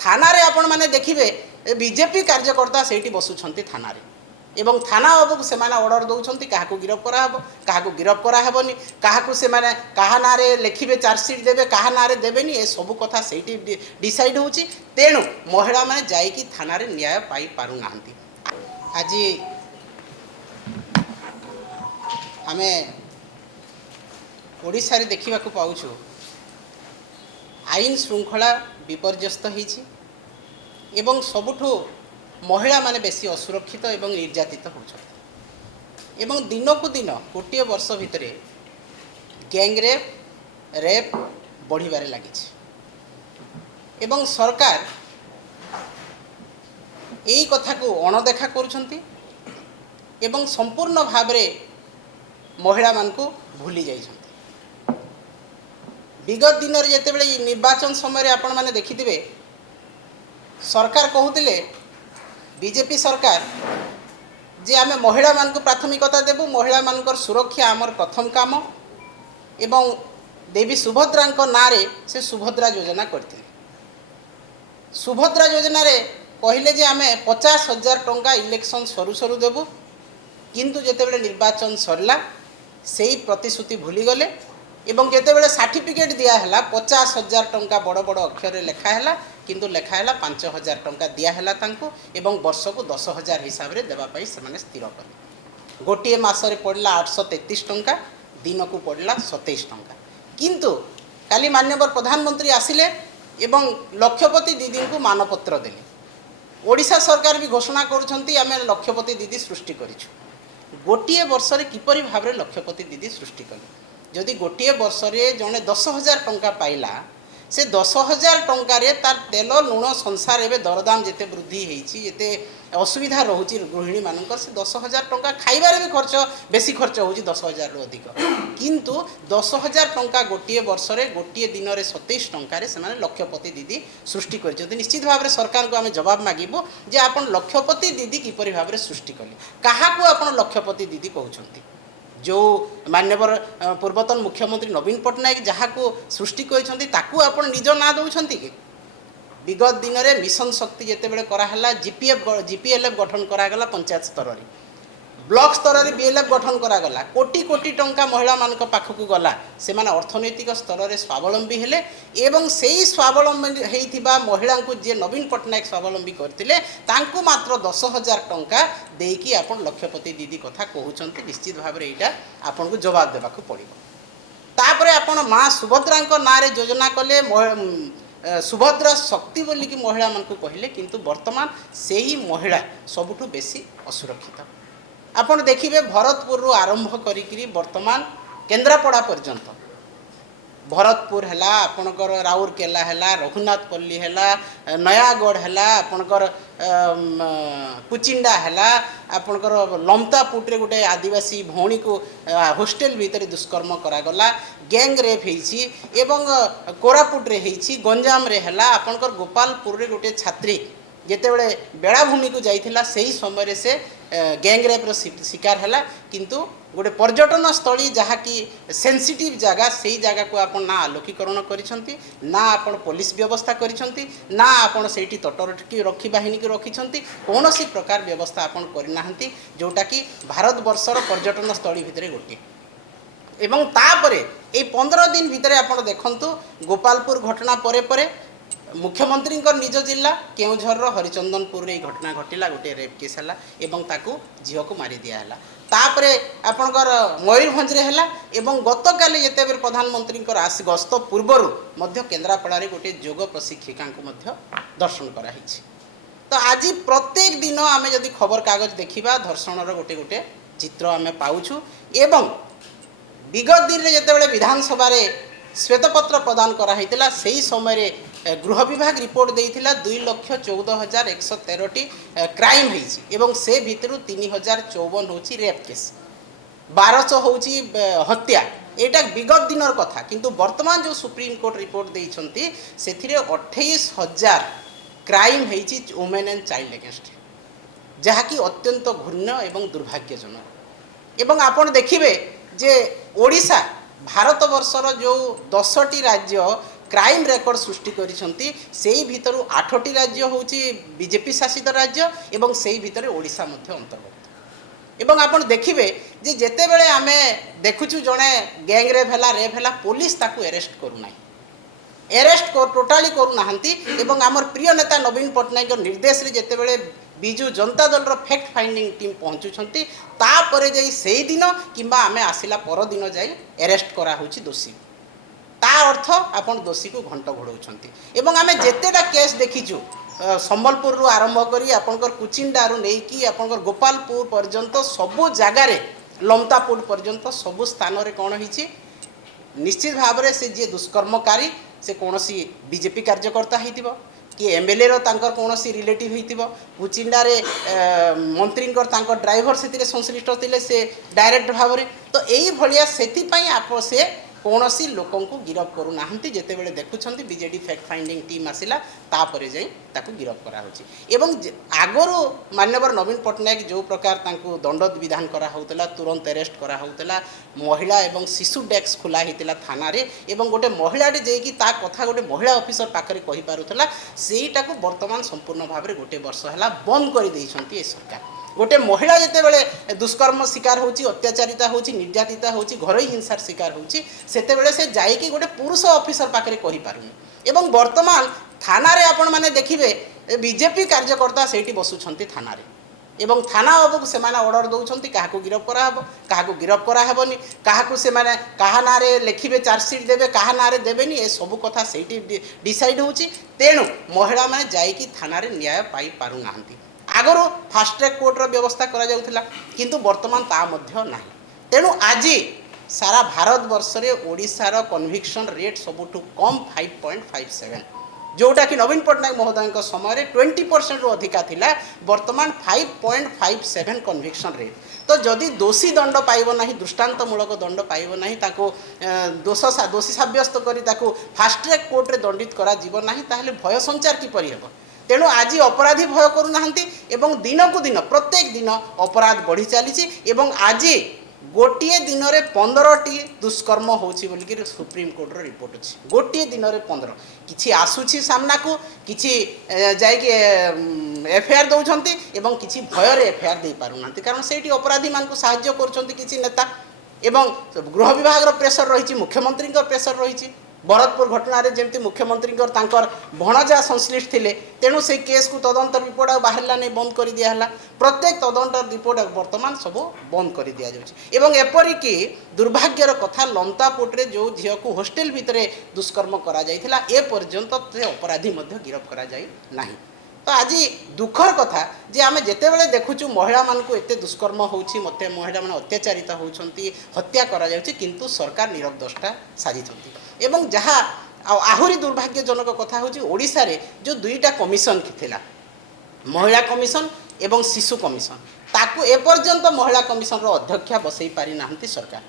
थाना रे आपण माने देखिबे बीजेपी कार्यकर्ता सेठी बसुछंती थाना रे एवं थाना बाबू से ऑर्डर दौरान क्या गिरफ कराब क्या गिरफ कराबनी क्या से क्या ना लिखे चार्जसीट देवे क्या ना देवेनि ए सब कथा से डिसाइड हो तेणु महिला मैंने जाइकी थाना रे न्याय पाई पारु नाहंती। आज आम ओडिशा रे देखा पाऊँ आईन श्रृंखला विपर्यस्त होती एवं सबुठु महिला माने बेसी असुरक्षित एवं निर्यातित होती एवं दिन को दिन गोटे वर्ष भितर गैंगरेप रेप बढ़िबारे लगी एवं सरकार यही कथा को अणदेखा करुछंती एवं संपूर्ण भाव महिला मान को भूली जाइछंती। विगत दिन में जितेबाला निर्वाचन समय आपण मैंने देखिथिबे सरकार कहूतिले बीजेपी सरकार जे आमे महिला मान को प्राथमिकता देबू महिला मानकर सुरक्षा आमर प्रथम काम एवं देवी सुभद्रा नारे से सुभद्रा योजना करते सुभद्रा योजना रे कहले जे आमे 50,000 टंका इलेक्शन सरू सरू देबू किंतु जेतेबेले निर्वाचन सरला सेही प्रतिश्रुति भूली गले एवं जेतेबेले सर्टिफिकेट दिया हला 50,000 टंका बड़ बड़ अक्षर रे लेखा हला किंतु लेखा है 5,000 टंका दिहला एवं वर्ष को 10,000 हिसाब से देवाई से स्थिर कले गोटे मसरे पड़ा 833 टंका दिन को पड़ा 27 टंका किंतु काली माननीय प्रधानमंत्री आसिले एवं लक्षपति दीदी को मानपत्र देले ओडिशा सरकार भी घोषणा करुछंती आमे लक्षपति दीदी सृष्टि करिछु गोटे वर्ष रे किपरि भाव रे लक्षपति दीदी सृष्टि कले जदि गोटे वर्ष रे जने 10,000 टंका पाइला से 10,000 टंकार तार तेल लुण संसार एवं दरदाम जिते वृद्धि होते असुविधा रोचे गृहिणी मानक से 10,000 टंका खाइबार भी खर्च बेसी खर्च हो 10,000 रु अधिक किंतु 10,000 टंका गोटे वर्ष रे गोटे दिन में 27 टंकार से लक्षपति दीदी सृष्टि कर निश्चित भाव में सरकार को आम जवाब मागिबू जे आपन लक्षपति दीदी किपरि भाव में सृष्टि कले क्या आपन लक्षपति दीदी कहते जो मान्यवर पूर्वतन मुख्यमंत्री नवीन पट्टनायक जहाँ को सृष्टि कर निज ना दौरान कि विगत दिन में मिशन शक्ति जितेबाला कराला जीपीएलएफ गठन करागला पंचायत स्तर में ब्लॉक स्तर में बीएलएफ गठन करागला कोटी कोटी टंका महिला मान पाखक गला से अर्थनैतिक स्तर में स्वावलंबी हेले एवं से ही स्वावलंबी होता महिला को जी नवीन पट्टनायक स्वावलंबी करते मात्र 10,000 टंका देकी आपण लक्षपति दीदी कथा कहते निश्चित भाव में यहाँ आपन को जवाब देवा पड़ो तापर आपण माँ सुभद्रा ना योजना कले सुभद्रा शक्ति बोलिकी महिला मान को कहले किंतु वर्तमान से ही महिला सबुठु बेसी असुरक्षित आपण देखिए भरतपुर रु आरंभ करी वर्तमान केन्द्रापड़ा पर्यंत भरतपुर है आपणकर राउरकेला है रघुनाथपल्ली है नयागढ़ है आपणकर कुचिंडा है आपणकर लमतापुटे गोटे आदिवासी भौणी को होस्टेल भीतर दुष्कर्म करागला गैंग रेप होती एवं कोरापुटे होती गंजाम रे है आपणकर गोपालपुर रे गोटे छात्री जितेबले बेलाभूमि को जाइथिला सही समय से गैंग रेप्र शिकार है किंतु गोटे पर्यटन स्थली जहाँ कि सेंसिटिव जगह से जगह को आप ना आलोकीकरण करिसंती ना आपण पुलिस व्यवस्था करिसंती ना आपण सेठी तटरक्षी रक्षी बाहिनी को रखिसंती कौन सी प्रकार व्यवस्था आपण करनाहंती जोटा कि भारत वर्षर पर्यटन स्थली भितर गोटे एवं तापरे ए 15 दिन भितर आपण देखंतु गोपालपुर घटना परे परे मुख्यमंत्री निज जिला केउझर हरिचंदनपुर रे घटना घटिला गोटे रेप केस है एवं ताकू झील को मारी दिया तापरे आपणकर मयूरभंज रे है एवं गतकाली जिते प्रधानमंत्री गस्त पूर्वर केन्द्रापड़ा गोटे योग प्रशिक्षिका को दर्शन कराई तो आज प्रत्येक दिन आम जदि खबर कागज देखा धर्षण गोटे गोटे चित्र आम पाऊँ एवं विगत दिन में जिते विधानसभा श्वेतपत्र प्रदान कराई से समय गृह विभाग रिपोर्ट देइथिला 2,14,113 क्राइम होती से भितर 3,054 होची रेप केस 1200 होची हत्या एटा विगत दिनर कथा किंतु वर्तमान जो सुप्रीम कोर्ट रिपोर्ट देइछंती सेथिरे 28,000 क्राइम होती वुमेन एंड चाइल्ड अगेंस्ट जहाँ कि अत्यंत घृण्य एवं दुर्भाग्यजनक एवं आपण देखिबे जे ओडिशा भारत वर्षर जो 10टी राज्य क्राइम रेकर्ड सृष्टि करिसंती सेही भितरु 8टी राज्य होची बीजेपी शासित राज्य एवं सेही भितरे ओडिशा मध्य अंतर्गत एवं आपण देखिबे जे जेते बेले आमे देखुछु जणे गैंग रेप हैला पुलिस ताकू अरेस्ट करू नाही अरेस्ट टोटाली करू नाहंती एवं आमर प्रिय नेता नवीन पट्टनायक निर्देश रे जेते बेले बिजु जनता दल रो फैक्ट फाइंडिंग टीम पहुंचुछंती तापरे जाई सेही दिन किंबा आमे आसिला पर दिन जाई अरेस्ट करा होची दोषी ता अर्थ आपण दोषी को घंट घोड़ौछंती एवं आमे जेतेटा केस देखिछु संबलपुर रु आरंभ करी आपनकर कुचिंडारू नेकी आपनकर गोपालपुर पर्यंत सबु जगार लमतापुर पर्यंत सबु स्थान रे कोन हिची निश्चित भाव से जी दुष्कर्मकारी से कौन बीजेपी कार्यकर्ता होइतिबो कि एमएलए रो तांकर कौन रिलेटिव होइतिबो कुचिंडारे मंत्री ड्राइवर से संश्लिष्ट थिले से डायरेक्ट भाव में तो यही भाया से आप से कौन लोक गिरफ करू नाहंती जेते बेले देखुछंती बीजेडी फैक्ट फाइंडिंग टीम आसिला तापरे जाई ताकू गिरफ करा होची एवं आगरो माननीय नवीन पट्टनायक जो प्रकार तांकू दंड विधान करा होतला तुरंत अरेस्ट करा होतला महिला एवं शिशु डेस्क खुला हितला थाना रे एवं गोटे महिला जे कि ता कथा गोटे महिला ऑफिसर पाखरे कहि पारुतला सेईटाकू वर्तमान संपूर्ण भाव में गोटे वर्ष हला बंद कर देइछंती ए सरकार गोटे महिला जिते बड़े दुष्कर्म शिकार होची अत्याचारिता होची निर्यातिता होची घरोई हिंसार शिकार होची सेते बेले से जाइकी गोटे पुरुष ऑफिसर पाखरे कहि पारुनी एवं वर्तमान थाना रे आपण माने देखिबे बीजेपी कार्यकर्ता सेठी बसुछंती थाना रे एवं थाना बाबू से ऑर्डर दौरान क्या गिरफ कराब क्या गिरफ कराबनी क्या से क्या ना लिखे चार्जसीट देवे क्या ना देवेनि ए सब कथा से डिसाइड होची तेणु महिला माने जाइकी थाना रे न्याय पाई पारु नाहंती आगरो फास्ट ट्रैक कोर्टर व्यवस्था करा जाउथिला किंतु वर्तमान ता मध्य नाही तेणु आज सारा भारत वर्ष रे ओडिशार कन्विक्शन रेट सबुठु कम 5.57 जोटा कि नवीन पट्टनायक महोदय समय 20% रु अधिका थिला वर्तमान 5.57 कन्विक्शन रेट तो जदि दोषी दंड पाइब नहीं दृष्टांतमूलक दंड पाइब नहीं ताको दोषी साब्यस्त करी ताको फास्ट ट्रैक कोर्ट रे दंडित करा जीव नहीं ताहले भय संचार किपरि हेबो तेणु आज अपराधी भय करू नाहंती एवं दिन को दिन प्रत्येक दिन अपराध बढ़ी चली एवं आज गोटे दिन में 15टी दुष्कर्म होची बोलिकी सुप्रीम कोर्ट रो रिपोर्ट अच्छी गोटे दिन में 15 किछि आसुछि सामना को किछि जाइके एफआईआर दौरान एवं किछि भय रे एफआईआर दे पारु नांती कारण सेठी अपराधी मान को सहाय्य करछंती किछि नेता एवं गृह विभाग रो प्रेशर रही मुख्यमंत्री प्रेशर रही भरतपुर घटना जमती मुख्यमंत्री भणजा संश्लिष्ट थे तेणु से केस को तदंत रिपोर्ट बाहरला नहीं बंद कर दिया प्रत्येक तदंत रिपोर्ट वर्तमान सब बंद कर दि जाऊँ एपरिक दुर्भाग्यर कथा लमतापुर जो झील को होस्टेल भितर दुष्कर्म करा जाइथिला ए पर्यंत से अपराधी गिरफ करा जाई नाही तो आज दुखर कथा जे आमे जेते बेले देखुचु महिला मान को एते दुष्कर्म होउछि मते महिला मान अत्याचारिता होउछंती हत्या करा जाउछि किंतु सरकार नीरव दष्टा साजिछंती एवं जहाँ आहुरी दुर्भाग्यजनक कथा होउछि ओडिसा रे जो दुईटा कमिशन थिला महिला कमिशन एवं शिशु कमिशन ताकू ए पर्यंत महिला कमिशन रो अध्यक्षा बसई पारि नाहंती सरकार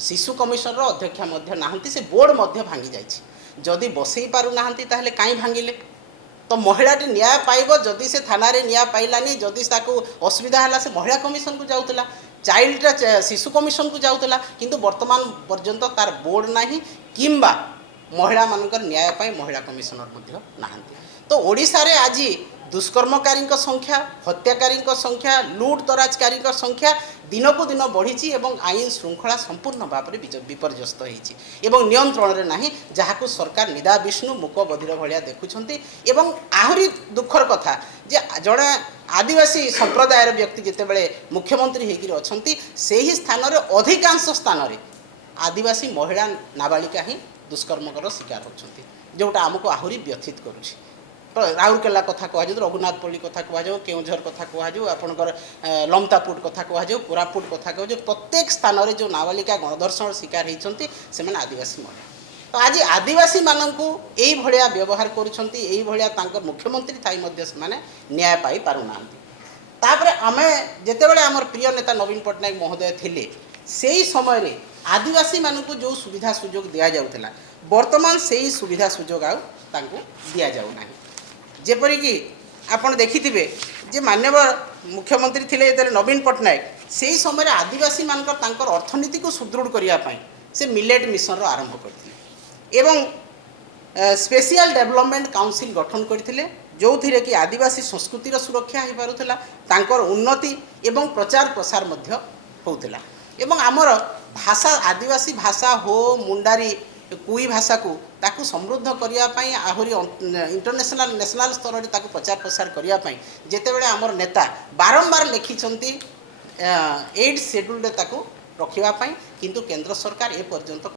शिशु कमिशन रो अध्यक्षा मध्य नाहंती से बोर्ड मध्य भांगी जाइछि जदि बसई पारु नाहंती ताहले काई भांगिले तो महिलाटी न्याय पाइब जदि से थाना रे न्याय पाइलानी जदि ताकू असुविधा है से महिला कमिशन को जाऊला चाइल्ड शिशु कमिशन को जाऊला किंतु वर्तमान पर्यंत तार बोर्ड नहीं किंबा महिला मानकर न्याय पाई महिला कमिशनर नाहंती तो ओडिशा रे आज दुष्कर्मकारी संख्या हत्याकारी संख्या लुटतराजकारी संख्या दिन को दिन बढ़ी एवं आईन श्रृंखला संपूर्ण भाव में विपर्यस्त होती नियंत्रण में ना जहाँ सरकार निदा विष्णु मुक बधिर भाया देखुंट एवं आहरी दुखर कथा जे जड़े आदिवासी संप्रदायर व्यक्ति जितेबाला मुख्यमंत्री होकर अच्छा से ही स्थान में अधिकांश स्थान में आदिवासी महिला नाबालिका ही दुष्कर्मकर शिकार होती जोटा आमको आहरी व्यथित करुँच राउरकेला कथा कह रघुनाथपल्ली कथा कह केउझर कथा कह आपणकर लमतापुर कथा कह कोरापुट कथा कह प्रत्येक स्थान में जो नाबालिका गणधर्षण शिकार होती से आदिवासी महिला तो आज आदिवासी मानू यही भाया व्यवहार कर मुख्यमंत्री थी न्याय पाई पारना तापर आम जितेबाला आमर प्रिय नेता नवीन पट्टनायक महोदय थे से ही समय आदिवासी मानू जो सुविधा सुजोग दि जाऊला वर्तमान से ही सुविधा सुजोग आउ दि जाऊना जेपरिक आपड़ देखिथे जे माननीय मुख्यमंत्री थे जो नवीन पट्टनायक से ही समय आदिवासी मानकर अर्थनीति को सुदृढ़ करने से मिलेट मिशन आरंभ करते एवं स्पेशल डेवलपमेंट काउंसिल गठन करथिले जो कि आदिवासी संस्कृतिर सुरक्षा हो पारुला तांकर उन्नति एवं प्रचार प्रसार मध्य होउथिला एवं आमर भाषा आदिवासी भाषा हो मुंडारी कुई भाषा को ताकू समृद्ध करने आहरी इंटरनेशनल नेशनल स्तर में ताकू प्रचार प्रसार करने जितेबाला आमर नेता बारंबार लिखिं 8 शेड्यूल ताकू रखापी किंतु केंद्र सरकार ए पर्यंत